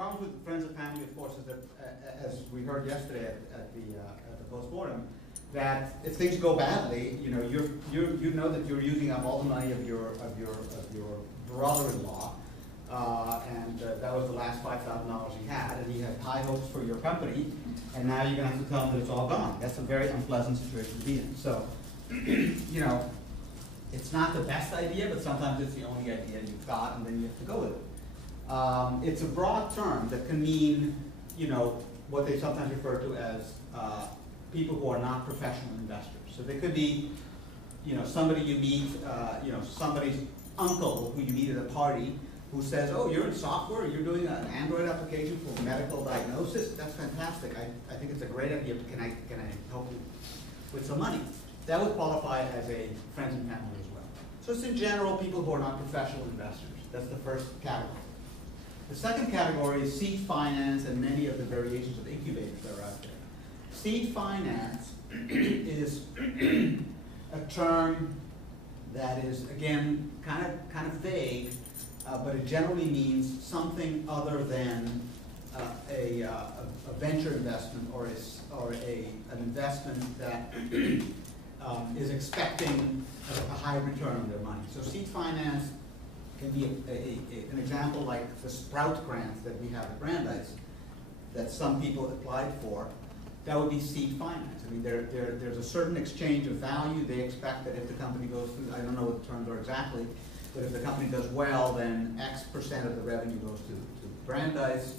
problem with friends and family, of course, is that, as we heard yesterday at the postmortem, that if things go badly, you know, you know that you're using up all the money of your brother-in-law, and that was the last $5,000 he had, and he had high hopes for your company, and now you're going to have to tell him that it's all gone. That's a very unpleasant situation to be in. So, you know, it's not the best idea, but sometimes it's the only idea you've got, and then you have to go with it. It's a broad term that can mean, you know, what they sometimes refer to as people who are not professional investors. So they could be, you know, somebody you meet, you know, somebody's uncle who you meet at a party who says, oh, you're in software, you're doing an Android application for medical diagnosis, that's fantastic. I think it's a great idea, can I help you with some money? That would qualify as a friends and family as well. So it's in general people who are not professional investors. That's the first category. The second category is seed finance and many of the variations of incubators that are out there. Seed finance is a term that is, again, kind of vague, but it generally means something other than a venture investment or an investment that is expecting a high return on their money. So seed finance can be an example like the Sprout grant that we have at Brandeis that some people applied for. That would be seed finance. I mean, there's a certain exchange of value. They expect that if the company goes through, I don't know what the terms are exactly, but if the company does well, then X% of the revenue goes to Brandeis.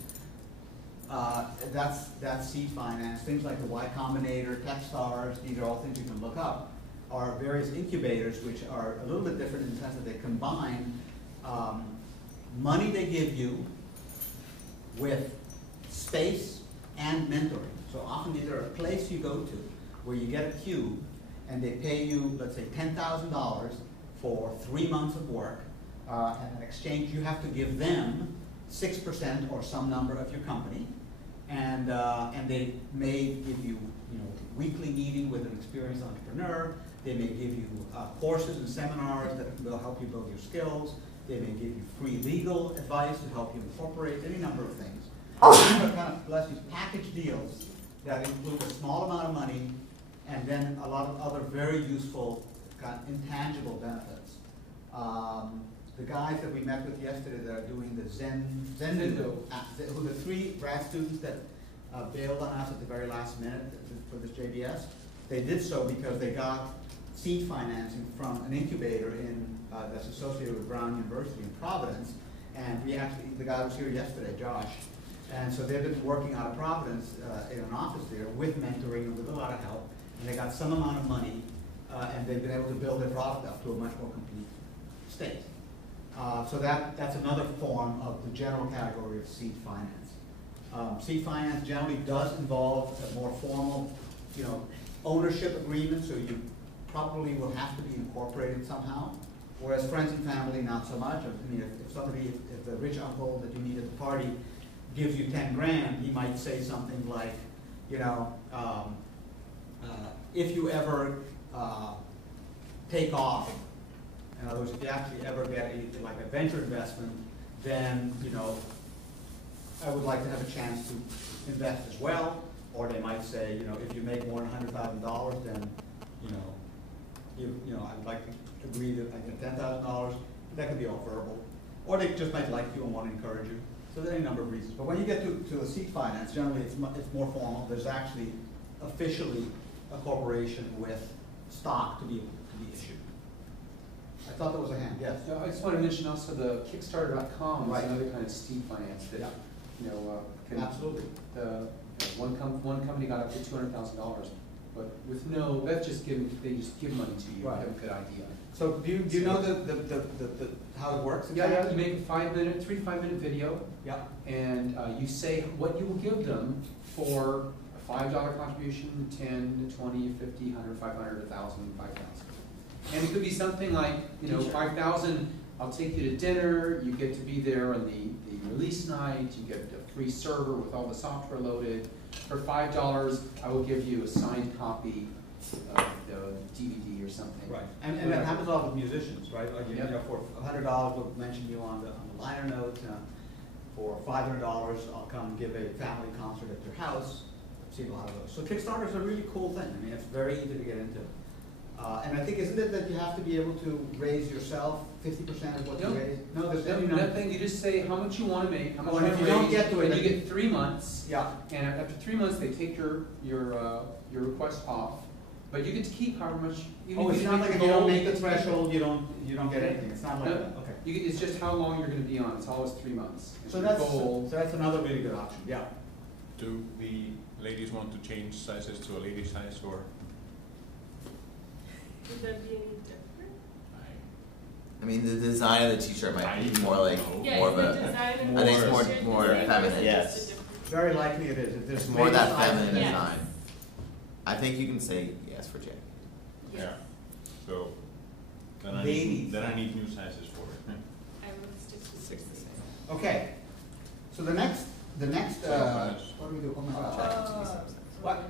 That's seed finance. Things like the Y Combinator, Techstars, these are all things you can look up, are various incubators which are a little bit different in the sense that they combine money they give you with space and mentoring. So often these are a place you go to where you get a cube and they pay you, let's say, $10,000 for 3 months of work, and in exchange you have to give them 6% or some number of your company, and they may give you, weekly meeting with an experienced entrepreneur. They may give you courses and seminars that will help you build your skills. They may give you free legal advice to help you incorporate any number of things. These are kind of, bless you, package deals that include a small amount of money and then a lot of other very useful kind of intangible benefits. The guys that we met with yesterday that are doing the Zendo, who the 3 grad students that bailed on us at the very last minute for this JBS, they did so because they got seed financing from an incubator that's associated with Brown University in Providence, and we actually, the guy was here yesterday, Josh, and so they've been working out of Providence in an office there with mentoring and with a lot of help, and they got some amount of money, and they've been able to build their product up to a much more complete state. So that's another form of the general category of seed finance. Seed finance generally does involve a more formal, ownership agreement, so you probably will have to be incorporated somehow. Whereas friends and family, not so much. I mean, if the rich uncle that you meet at the party gives you 10 grand, he might say something like, if you ever take off, in other words, if you actually ever get a venture investment, then I would like to have a chance to invest as well. Or they might say, if you make more than $100,000, then I'd like to agree that I get $10,000. That could be all verbal. Or they just might like you and want to encourage you. So there are a number of reasons. But when you get to a seed finance, generally it's more formal. There's actually officially a corporation with stock to be issued. I thought there was a hand. Yes. I just want to mention also the Kickstarter.com is another kind of seed finance that absolutely. One company got up to $200,000, but with they just give money to you. Right. You have a good idea. So do you know the how it works? Exactly? Yeah. You make a 3 to 5 minute video. Yeah. And you say what you will give them for a $5 contribution, 10, 20, 50, 100, 500, 1,000, 5,000. And it could be something like 5,000. I'll take you to dinner. You get to be there on the release night. You get a free server with all the software loaded. For $5, I will give you a signed copy of the DVD or something. Right, and that happens a lot with musicians, right? Like for $100, we'll mention you on the liner notes. for $500, I'll come give a family concert at your house. I've seen a lot of those. So Kickstarter is a really cool thing. I mean, it's very easy to get into. And I think, isn't it that you have to be able to raise yourself 50% of what you raise? No, there's nothing. You just say how much you want to make, how much and if you don't get to it, and you get 3 months. Yeah. And after 3 months, they take your request off. But you get to keep however much. It's not like if you don't make the threshold, you don't get anything. It's not like that. Okay. It's just how long you're going to be on. It's always 3 months. So that's another really good option. Yeah. Do the ladies want to change sizes to a lady size, or? Would that be any different? I mean, the design of the t-shirt might be more like more of a. I think it's more feminine. Yes. Very likely it is. If there's It's more that size, feminine Yes. design. I think you can say yes for Jay. Yeah. So then I Ladies. need new sizes for it. I would stick to 6 the same. Okay. So the next, what do we do? Oh my God. What?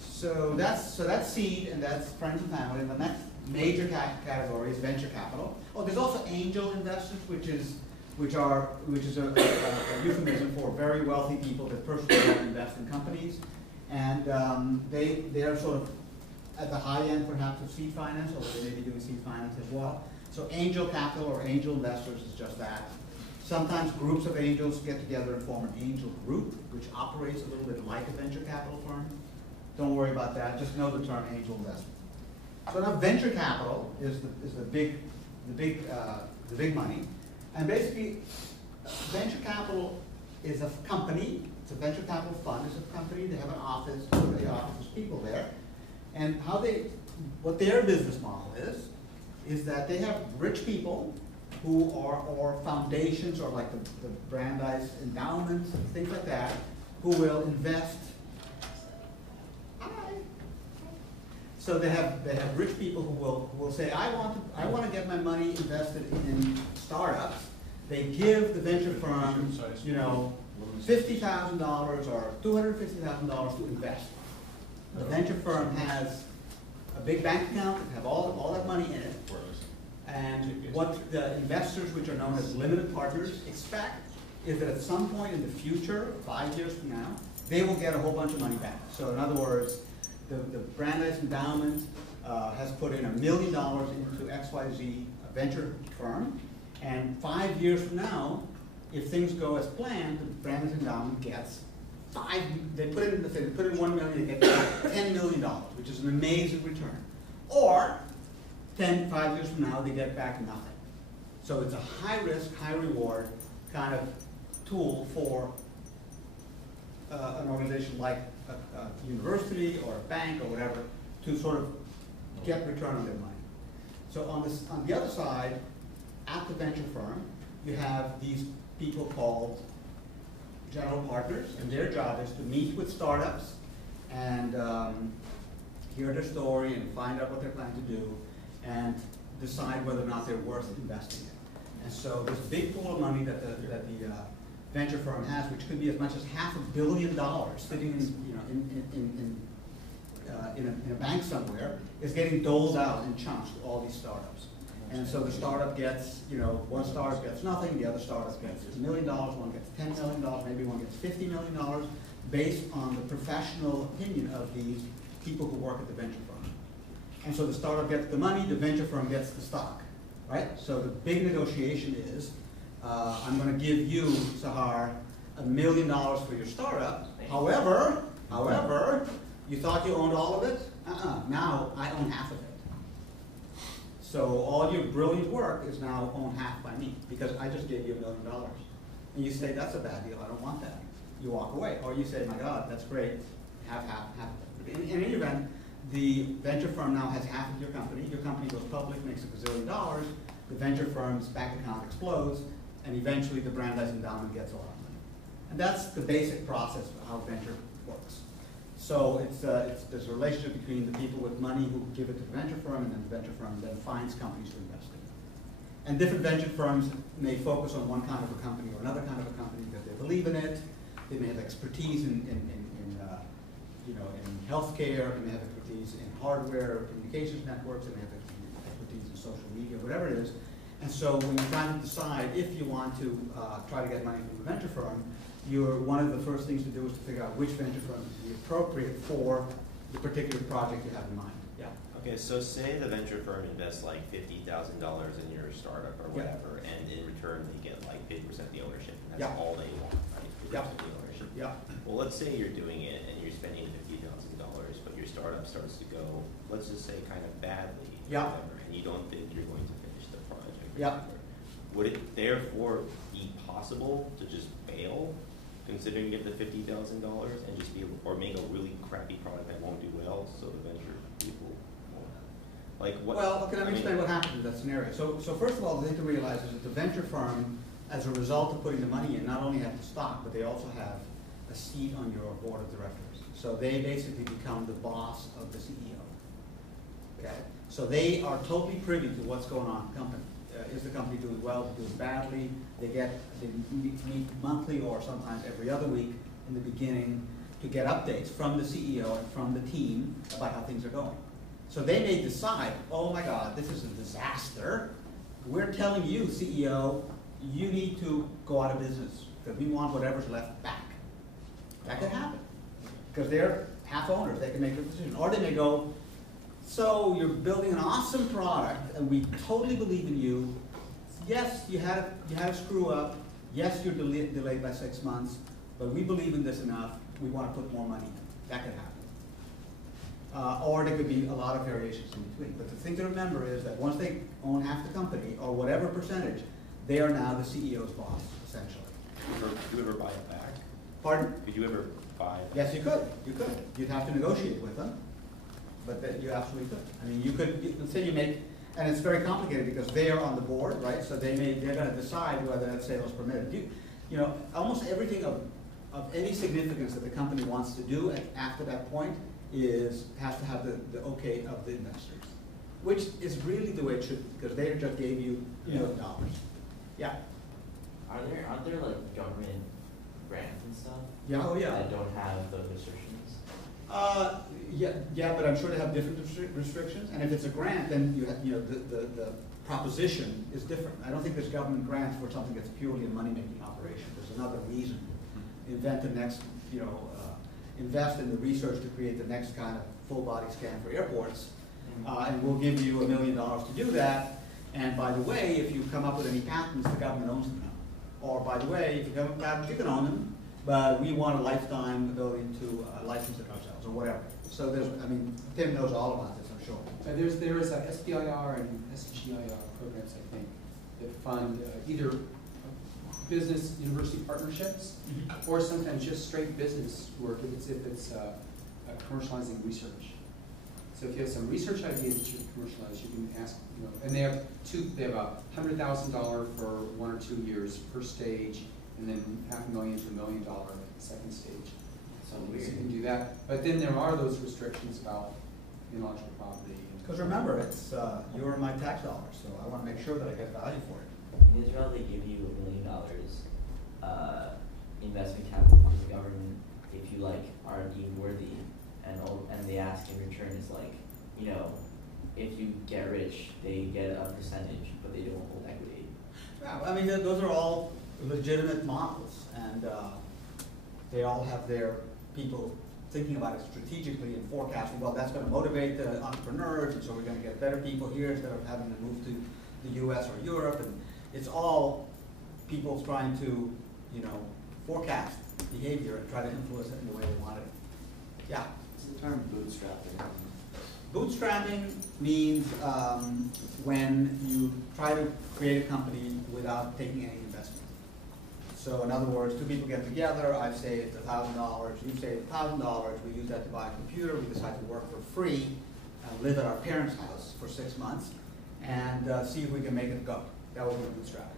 So that's seed and that's friends and family. And the next major category is venture capital. Oh, there's also angel investors, which is a euphemism for very wealthy people that personally want to invest in companies, and they are sort of at the high end perhaps of seed finance, although they may be doing seed finance as well. So angel capital or angel investors is just that. Sometimes groups of angels get together and form an angel group, which operates a little bit like a venture capital firm. Don't worry about that. Just know the term angel investment. So now venture capital is the big money, and basically venture capital is a company. It's a venture capital fund. It's a company. They have an office. The office has people there, and what their business model is that they have rich people who are, or foundations, or like the Brandeis endowments and things like that, who will invest. So they have rich people who will say, I want to get my money invested in startups. They give the venture firm, $50,000 or $250,000 to invest. The venture firm has a big bank account, have all that money in it. And what the investors, which are known as limited partners, expect is that at some point in the future, 5 years from now, they will get a whole bunch of money back. So in other words, the Brandeis Endowment has put in $1 million into XYZ venture firm, and 5 years from now, if things go as planned, the Brandeis Endowment gets they put in $1 million, they get $10 million, which is an amazing return. Or 5 years from now, they get back nothing. So it's a high risk, high reward kind of tool for an organization like a university or a bank or whatever to sort of get return on their money. So on the other side, at the venture firm, you have these people called general partners, and their job is to meet with startups and hear their story and find out what they're planning to do and decide whether or not they're worth investing in. And so there's a big pool of money that the venture firm has, which could be as much as $500 million sitting in a bank somewhere, is getting doled out in chunks to all these startups. And so the startup gets, one startup gets nothing, the other startup gets $1 million, one gets $10 million, maybe one gets $50 million, based on the professional opinion of these people who work at the venture firm. And so the startup gets the money, the venture firm gets the stock, right? So the big negotiation is, I'm going to give you, Sahar, $1 million for your startup. However, you thought you owned all of it? Now I own half of it. So all your brilliant work is now owned half by me because I just gave you $1 million. And you say, that's a bad deal, I don't want that. You walk away. Or you say, my God, that's great, half of it. In any event, the venture firm now has half of your company goes public, makes $1 gazillion, the venture firm's bank account explodes, and eventually the Brandeis Endowment gets all that money. And that's the basic process of how venture works. So there's a relationship between the people with money who give it to the venture firm, and then the venture firm then finds companies to invest in. And different venture firms may focus on one kind of a company or another kind of a company because they believe in it. They may have expertise in healthcare, they may have expertise in hardware, communications networks, they may have expertise in social media, whatever it is. And so when you're trying to decide if you want to try to get money from a venture firm, one of the first things to do is to figure out which venture firm is the appropriate for the particular project you have in mind. Yeah. Okay, so say the venture firm invests like $50,000 in your startup or whatever, and in return they get like 50% of the ownership. And that's all they want, right? 50% of the ownership. Yeah. Well, let's say you're doing it and you're spending $50,000, but your startup starts to go, let's just say, kind of badly, or whatever, and you don't think you're going to finish the project. Yeah. Would it therefore be possible to just bail, considering you get the $50,000 and just be, or make a really crappy product that won't do well, so the venture people won't? Like what? Well, okay, let me explain what happened in that scenario. So first of all, the thing to realize is that the venture firm, as a result of putting the money in, not only have the stock, but they also have a seat on your board of directors. So they basically become the boss of the CEO. Okay, so they are totally privy to what's going on in the company. Is the company doing well, doing badly? They meet monthly or sometimes every other week in the beginning to get updates from the CEO and from the team about how things are going. So they may decide, oh my God, this is a disaster. We're telling you, CEO, you need to go out of business because we want whatever's left back. That could happen because they're half owners. They can make the decision. Or they may go, so you're building an awesome product, and we totally believe in you. Yes, you had a screw up. Yes, you're delayed by 6 months, but we believe in this enough. We want to put more money in. That could happen. Or there could be a lot of variations in between. But the thing to remember is that once they own half the company, or whatever percentage, they are now the CEO's boss, essentially. Could you ever buy it back? Pardon? Could you ever buy it back? Yes, you could. You could. You'd have to negotiate with them. But you absolutely could. I mean, you could, let's say you make, and it's very complicated because they are on the board, right? So they're going to decide whether that sale is permitted. You know, almost everything of any significance that the company wants to do after that point has to have the okay of the investors, which is really the way it should be because they just gave you $1 million. Yeah. Aren't there like government grants and stuff? Yeah. Oh yeah. That don't have those restrictions. Yeah, but I'm sure they have different restrictions. And if it's a grant, then the proposition is different. I don't think there's government grants for something that's purely a money-making operation. There's another reason. Invent the next, invest in the research to create the next kind of full-body scan for airports, and we'll give you $1 million to do that. And by the way, if you come up with any patents, the government owns them now. Or by the way, if you come up with patents, you can own them. But we want a lifetime ability to license it ourselves, or whatever. So Tim knows all about this, I'm sure. There is SBIR and SGIR programs, I think, that fund either business university partnerships or sometimes just straight business work if it's commercializing research. So if you have some research idea that you can commercialize, you can ask, and they have $100,000 for 1 or 2 years per stage, and then $500,000 to $1 million second stage. So you can do that. But then there are those restrictions about intellectual property. Because remember, it's you're my tax dollars, so I want to make sure that I get value for it. In Israel, they give you $1 million investment capital from the government if you are deemed worthy, and they ask in return is if you get rich, they get a percentage, but they don't hold equity. Yeah, I mean those are all legitimate models, and they all have their people thinking about it strategically and forecasting. Well, that's going to motivate the entrepreneurs, and so we're going to get better people here instead of having to move to the U.S. or Europe. And it's all people trying to, forecast behavior and try to influence it in the way they want it. Yeah. What's the term bootstrapping? Bootstrapping means when you try to create a company without taking any investment. So in other words, 2 people get together, I saved $1,000, you saved $1,000, we use that to buy a computer, we decide to work for free, live at our parents' house for 6 months, and see if we can make it go. That would be bootstrapping.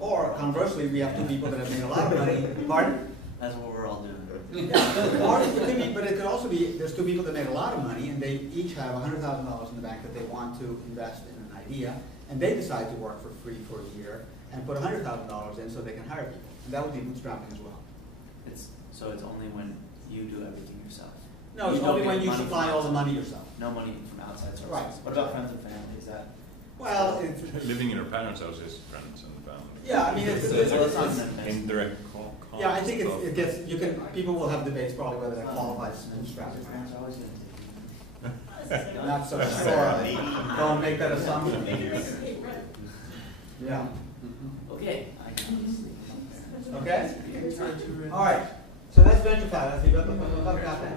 Or conversely, we have 2 people that have made a lot of money. Pardon? That's what we're all doing. Yeah. Or it could be, but it could also be, there's 2 people that made a lot of money, and they each have $100,000 in the bank that they want to invest in an idea, and they decide to work for free for a year and put $100,000 in so they can hire people. And that would be bootstrapping as well. So it's only when you do everything yourself. No, it's only when you supply all the money yourself. No money from outside sources. Right. What about friends and family? Is that Well, it's, Living in her parents' house is friends and family. yeah, I mean, Indirect call. yeah, I think it gets, people will have debates probably whether that qualifies as an instructor. Not so sure. Don't make that assumption. Yeah. Okay. Okay? All right. So that's venture capital.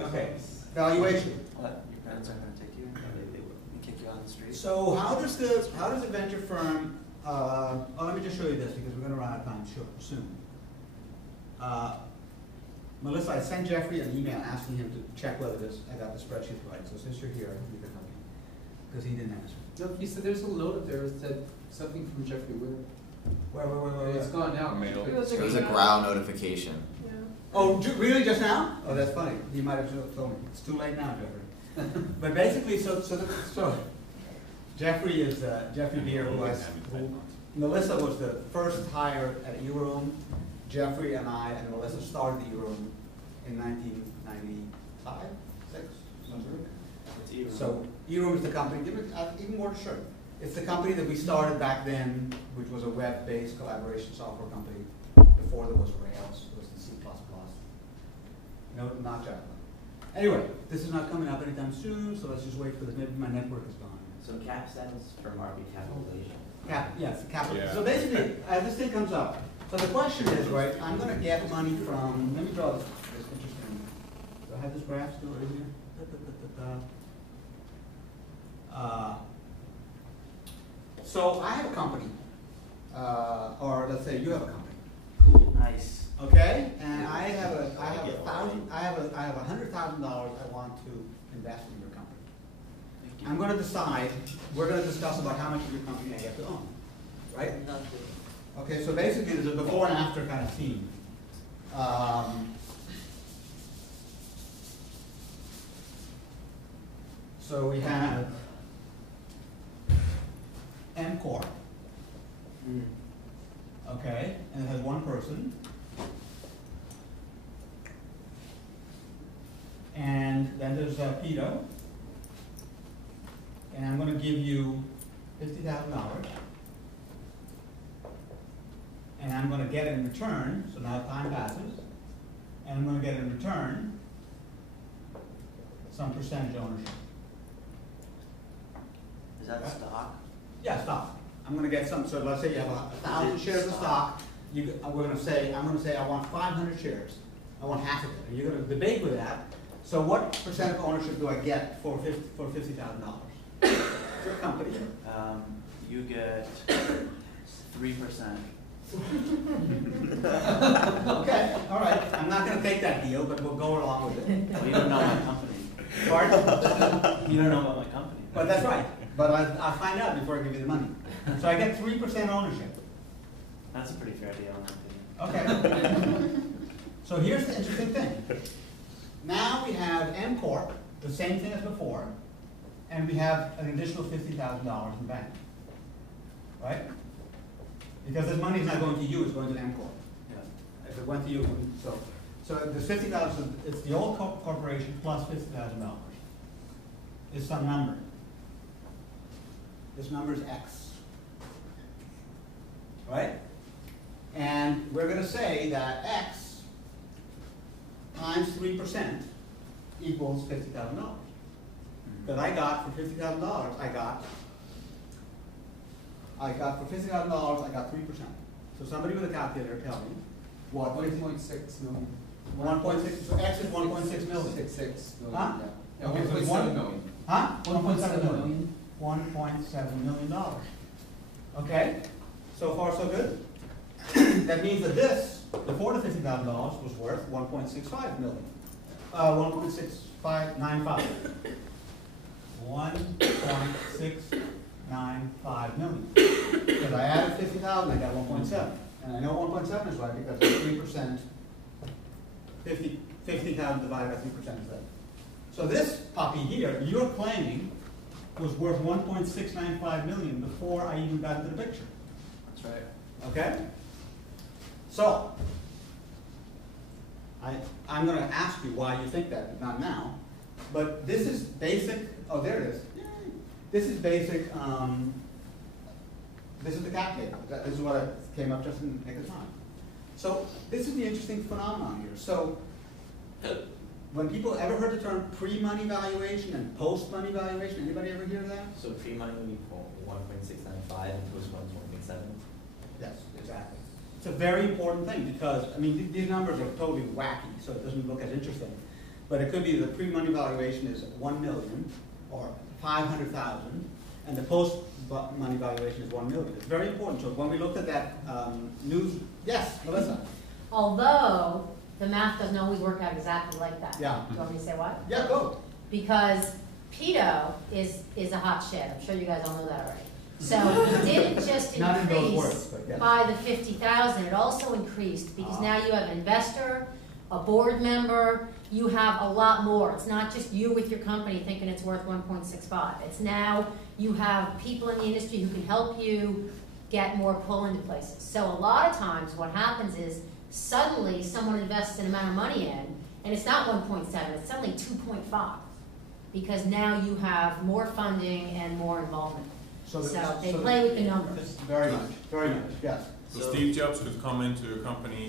Okay. Valuation. What? Your parents aren't going to take you? They will kick you on the street? So how does the venture firm? Let me just show you this because we're going to run out of time soon. Melissa, I sent Jeffrey an email asking him to check whether I got the spreadsheet right. So since you're here, you can help me because he didn't answer. No, he said there's a note up there that said something from Jeffrey Wood. Where? It's gone now. Mail. There was a growl notification. Yeah. Oh, really? Just now? Oh, that's funny. He might have told me. It's too late now, Jeffrey. But basically, so Jeffrey is Jeffrey Beer, Melissa was the first hire at eRoom. Jeffrey and I and Melissa started eRoom in 1995, 6, something. So eRoom is the company. Give it even more sure. It's the company that we started back then, which was a web-based collaboration software company. Before there was Rails, it was in C++. No, not Java. Anyway, this is not coming up anytime soon, so let's just wait for this. Maybe my network is gone. So CAP stands for market capitalization. Yes, capital. Yeah. So basically, as this thing comes up, so the question is, right, I'm going to get money from, let me draw this interesting. Do I have this graph still right here? So I have a company, or let's say you have a company. Cool. Nice. Okay, and I have $100,000 I want to invest in your company. I'm going to decide. We're going to discuss about how much of your company I get to own, right? Okay, so basically there's a before and after kind of theme. So we have M Corp. Okay, and it has one person. And then there's Pito. And I'm going to give you $50,000. And I'm going to get in return, so now time passes, and I'm going to get in return some percentage ownership. Is that stock? Yeah, stock. I'm going to get some, so let's say you have 1,000 shares of stock. I'm going to say I want 500 shares. I want half of it. And you're going to debate with that. So what percent of ownership do I get for $50,000? Your company. You get 3%. Okay, all right. I'm not going to take that deal, but we'll go along with it. Well, you don't know my company. Pardon? You don't know about my company. But that's right. But I'll find out before I give you the money. So I get 3% ownership. That's a pretty fair deal, in my opinion. Okay. So here's the interesting thing. Now we have M Corp, the same thing as before, and we have an additional $50,000 in bank. Right? Because this money is not going to you, it's going to M Corp. Yeah. If it went to you, so the $50,000, it's the old corporation plus $50,000. Is some number. This number is X. Right? And we're going to say that X times 3% equals $50,000. Because I got for $50,000, I got for $50,000, I got 3%. So somebody with a calculator tell me what? 1.6 million. 1.6. So X is 1.6 million. 6 million. Huh? Yeah, Okay, so 1.7 million. Huh? 1.7 million. $1.7 million. Okay? So far, so good? That means that this, before the $50,000, was worth $1.65 million. 1.6595. $1.695 million. Because I added 50,000, I got 1.7. And I know 1.7 is right because 3%, 50,000 divided by 3% is that. So this puppy here, you're claiming, was worth 1.695 million before I even got into the picture. That's right. Okay? So, I'm going to ask you why you think that, not now. But this is basic, oh there it is. Yay. This is basic this is the cap table. This is what came up just in the time. So this is the interesting phenomenon here. So when people ever heard the term pre-money valuation and post-money valuation, anybody ever hear that? So pre-money would be 1.695 and post-money is 1.7. Yes, exactly. It's a very important thing because, I mean, these numbers are totally wacky, so it doesn't look as interesting. But it could be the pre-money valuation is 1 million or 500,000, and the post-money valuation is 1 million. It's very important. So when we looked at that news, yes, Melissa? Although the math doesn't always work out exactly like that. Yeah. Do you want me to say why? Yeah, go. Because pedo is a hot shit. I'm sure you guys all know that already. So it didn't just Not in those words, increase but yes. by the 50,000. It also increased because now you have an investor, a board member. You have a lot more. It's not just you with your company thinking it's worth 1.65. It's now you have people in the industry who can help you get more pull into places. So a lot of times what happens is suddenly someone invests an amount of money in, and it's not 1.7, it's suddenly 2.5, because now you have more funding and more involvement. So they play with the numbers. Very much, yes. So Steve Jobs could come into a company,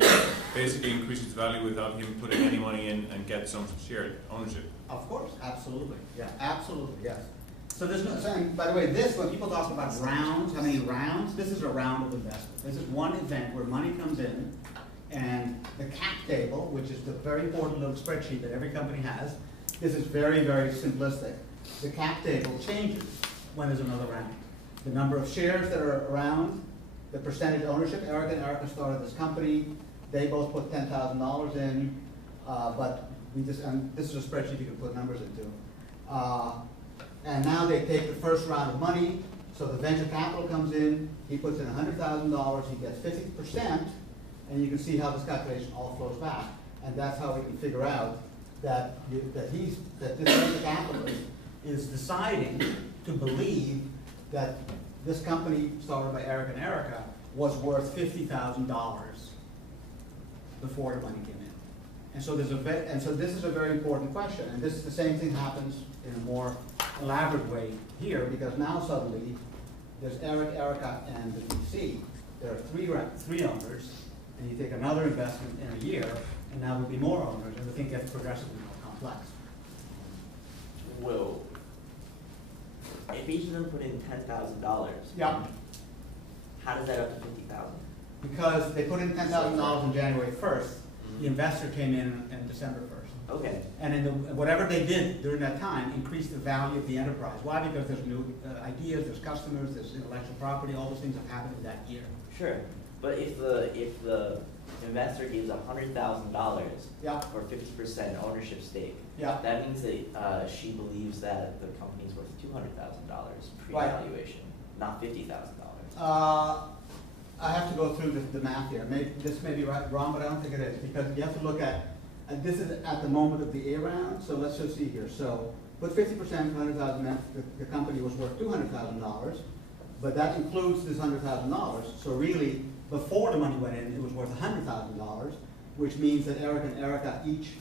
basically increase its value without him putting any money in and get some shared ownership. Of course, absolutely. Yeah, absolutely, yes. So there's no, and by the way, this, when people talk about rounds, how many rounds, this is a round of investment. This is one event where money comes in, and the cap table, which is the very important little spreadsheet that every company has, this is very, very simplistic. The cap table changes when there's another round. The number of shares that are around, the percentage ownership. Eric and Erica started this company. They both put $10,000 in, but and this is a spreadsheet you can put numbers into. And now they take the first round of money. So the venture capital comes in. He puts in $100,000. He gets 50%, and you can see how this calculation all flows back. And that's how we can figure out that this venture capitalist is deciding to believe that this company started by Eric and Erica was worth $50,000 before the money came in. And so this is a very important question. And the same thing happens in a more elaborate way here, because now suddenly there's Eric, Erica, and the VC. There are three owners, and you take another investment in a year, and now there'll be more owners, and the thing gets progressively more complex. Whoa. If each of them put in $10,000, Yeah. how does that up to 50,000? Because they put in $10,000 on January 1st, the investor came in December 1st. Okay. And whatever they did during that time increased the value of the enterprise. Why? Because there's new ideas, there's customers, there's intellectual property, all those things have happened in that year. Sure. But if the investor gives $100,000 Yeah. for 50% ownership stake, Yeah. that means that she believes that the company's worth $200,000 pre-valuation, not $50,000. I have to go through the math here. This may be wrong, but I don't think it is, because you have to look at, and this is at the moment of the A round, so let's just see here. So put 50%, 100,000, the company was worth $200,000, but that includes this $100,000. So really, before the money went in, it was worth $100,000, which means that Eric and Erica each,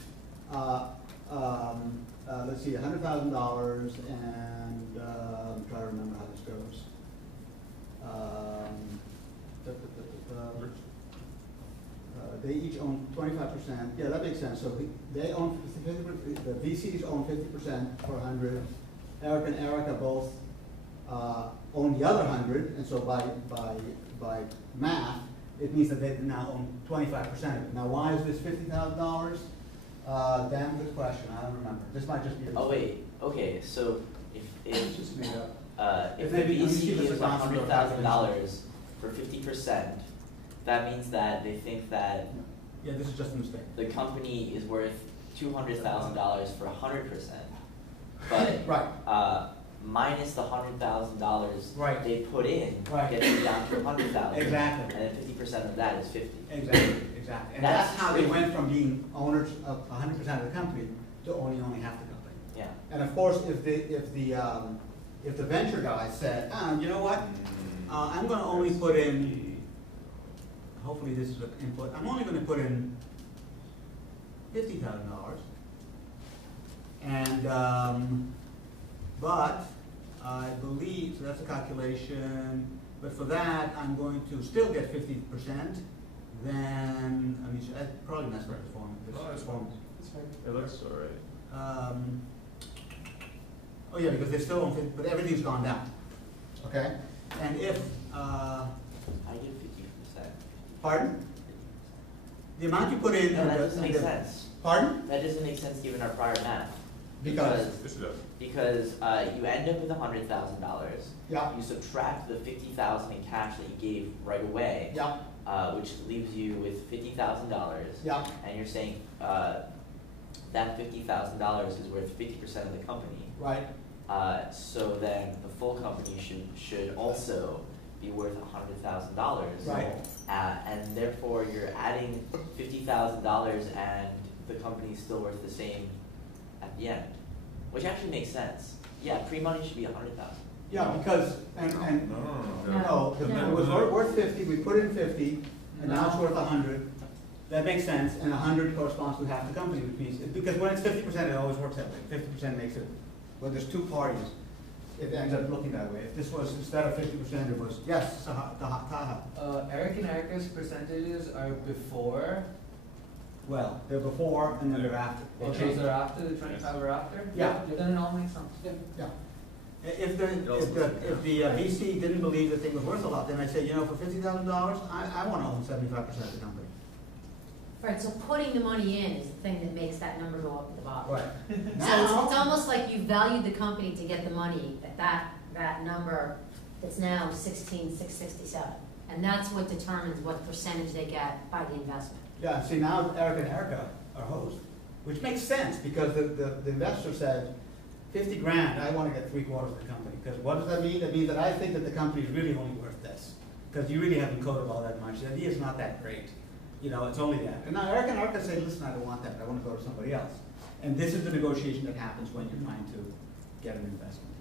let's see, $100,000, and I'm trying to remember how this goes. They each own 25%. Yeah, that makes sense. So they own 50%, the VCs own 50% for 100. Eric and Erica both own the other 100, and so by math, it means that they now own 25% of it. Now, why is this $50,000? Damn good question. I don't remember. This might just be. Oh wait. Okay. So if just made up. if the VC gives $100,000 for 50%, that means that they think that this is just a mistake. the company is worth $200,000 for 100%, but right. Minus the $100,000 right. they put in, right. gets it down to 100,000. Exactly. And then 50% of that is 50. Exactly. Exactly. And that's how they went from being owners of 100% of the company to only half the company. Yeah. And of course, if the venture guy said, you know what, I'm going to only put in. Hopefully this is an input. I'm only going to put in $50,000, and but I believe, so that's a calculation. but for that, I'm going to still get 50%, then, I mean, I probably messed up the form. No, it's form. That's fine. It looks alright. Oh yeah, because they still don't fit, but everything's gone down, okay? And if, I get 50%. pardon? The amount you put in. No, that doesn't make sense. Pardon? That doesn't make sense given our prior math. Because? This is it. Because you end up with $100,000. Yeah. You subtract the $50,000 in cash that you gave right away. Yeah. Which leaves you with $50,000. Yeah. And you're saying that $50,000 is worth 50% of the company. Right. So then the full company should also be worth $100,000. Right. And therefore you're adding $50,000 and the company's still worth the same at the end, which actually makes sense. Yeah, pre-money should be $100,000. Yeah, because, and No. no, No. it was worth 50, we put in 50, and now it's worth 100. That makes sense, and 100 corresponds to half the company, which means, because when it's 50%, it always works that way. 50% makes it, when there's two parties, it ends up looking that way. If this was, instead of 50%, it was, yes, Taha. Eric and Erica's percentages are before. Well, they're before and then they're after. They Those change. are after, the 25 are after? Yeah. Then it all makes sense. Yeah. Yeah. If the VC didn't believe the thing was worth a lot, then I say, you know, for $50,000, I want to own 75% of the company. Right, so putting the money in is the thing that makes that number go up at the bottom. Right. So it's almost like you valued the company to get the money at that number that's now 16,667. And that's what determines what percentage they get by the investment. Yeah, see now Eric and Erica are hosts, which makes sense because the investor said, 50 grand, I want to get 3/4 of the company. Because what does that mean? That means that I think that the company is really only worth this. Because you really haven't coded all that much. The idea is not that great. You know, it's only that. And now Eric and Erica say, listen, I don't want that. I want to go to somebody else. And this is the negotiation that happens when you're trying to get an investment.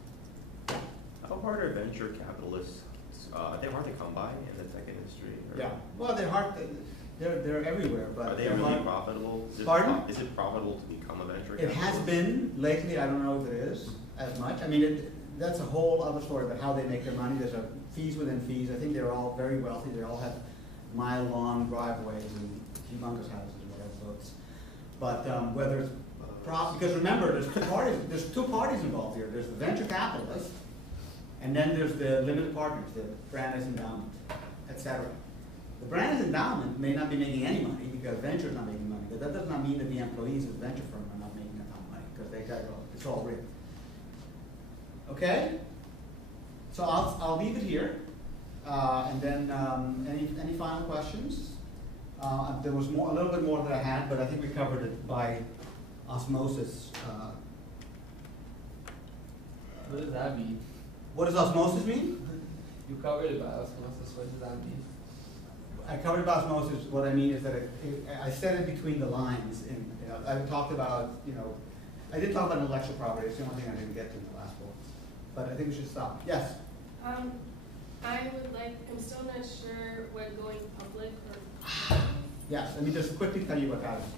How hard are venture capitalists? They're hard to come by in the tech industry. Or Yeah. Well, they're hard. They're everywhere, but are they they're really hard. profitable? Pardon? Is it profitable to become a venture It capitalist? has been lately. I don't know if it is as much. I mean, that's a whole other story about how they make their money. There's fees within fees. I think they're all very wealthy. They all have mile-long driveways and humongous houses and whatever. So it's, but whether it's because remember, there's two parties. There's two parties involved here. There's the venture capitalists, and then there's the limited partners, the Brandeis Endowment, etc. The Brandeis Endowment may not be making any money because venture is not making money, but that does not mean that the employees of the venture firm are not making a ton of money because they got it's all real. Okay, so I'll leave it here, and then any final questions? There was a little bit more that I had, but I think we covered it by osmosis. What does that mean? What does osmosis mean? You covered it by osmosis. What does that mean? I covered by osmosis. What I mean is that I said it between the lines. I talked about, I did talk about intellectual property. It's the only thing I didn't get to in the last book. But I think we should stop. Yes? I would like, I'm still not sure what going public or. Yes, let me just quickly tell you what happens.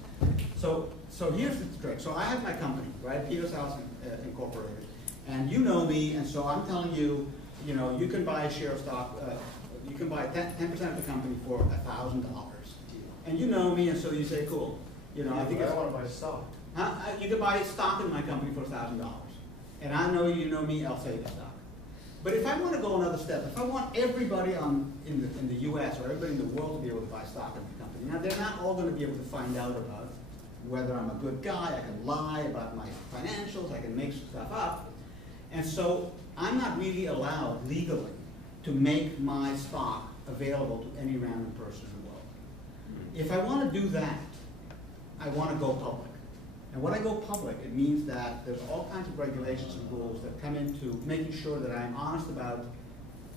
So here's the trick. So I have my company, right? Peter's House Incorporated. And you know me, and so I'm telling you, you can buy a share of stock, you can buy 10% of the company for $1,000. And you know me, and so you say, cool. I think I want to buy stock. You can buy stock in my company for $1,000. And I know you know me, I'll say the stock. But if I want to go another step, if I want everybody in the US or everybody in the world to be able to buy stock in the company, now they're not all going to be able to find out about whether I'm a good guy, I can lie about my financials, I can make stuff up. And so I'm not really allowed legally to make my stock available to any random person in the world. If I want to do that, I want to go public. And when I go public, it means that there's all kinds of regulations and rules that come into making sure that I'm honest about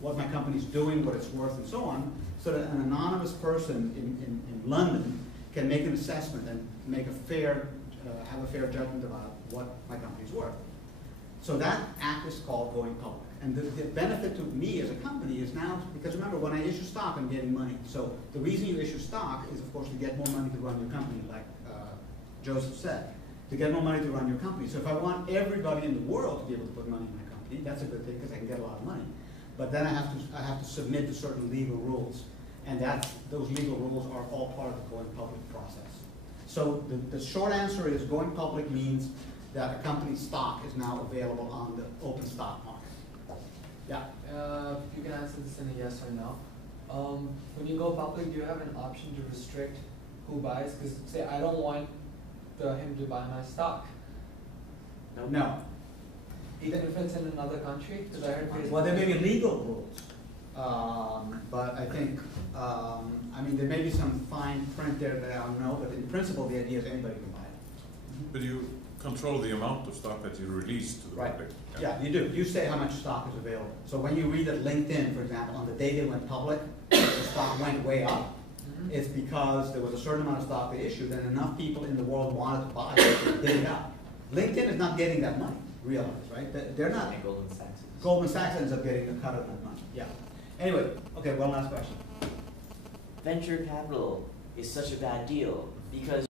what my company's doing, what it's worth, and so on, so that an anonymous person in London can make an assessment and make have a fair judgment about what my company's worth. So that act is called going public. And the benefit to me as a company is now, because remember, when I issue stock, I'm getting money. So the reason you issue stock is, of course, to get more money to run your company, like Joseph said, to get more money to run your company. So if I want everybody in the world to be able to put money in my company, that's a good thing because I can get a lot of money. but then I have to submit to certain legal rules. And those legal rules are all part of the going public process. So the short answer is going public means that a company's stock is now available on the open stock market. Yeah? You can answer this in a yes or no. When you go public, do you have an option to restrict who buys? Because say I don't want him to buy my stock. No. Even if it's in another country? Because I heard Well, there may be legal rules, but I think, there may be some fine print there that I don't know, but in principle, the idea is anybody can buy it. But you control the amount of stock that you release to the Right. public. Yeah, you do. You say how much stock is available. So when you read that LinkedIn, for example, on the day they went public, the stock went way up. It's because there was a certain amount of stock they issued and enough people in the world wanted to buy it, they bid it out. LinkedIn is not getting that money, realize, right? They're not. And Goldman Sachs. Goldman Sachs ends up getting a cut of that money, yeah. Anyway, okay, one last question. Venture capital is such a bad deal because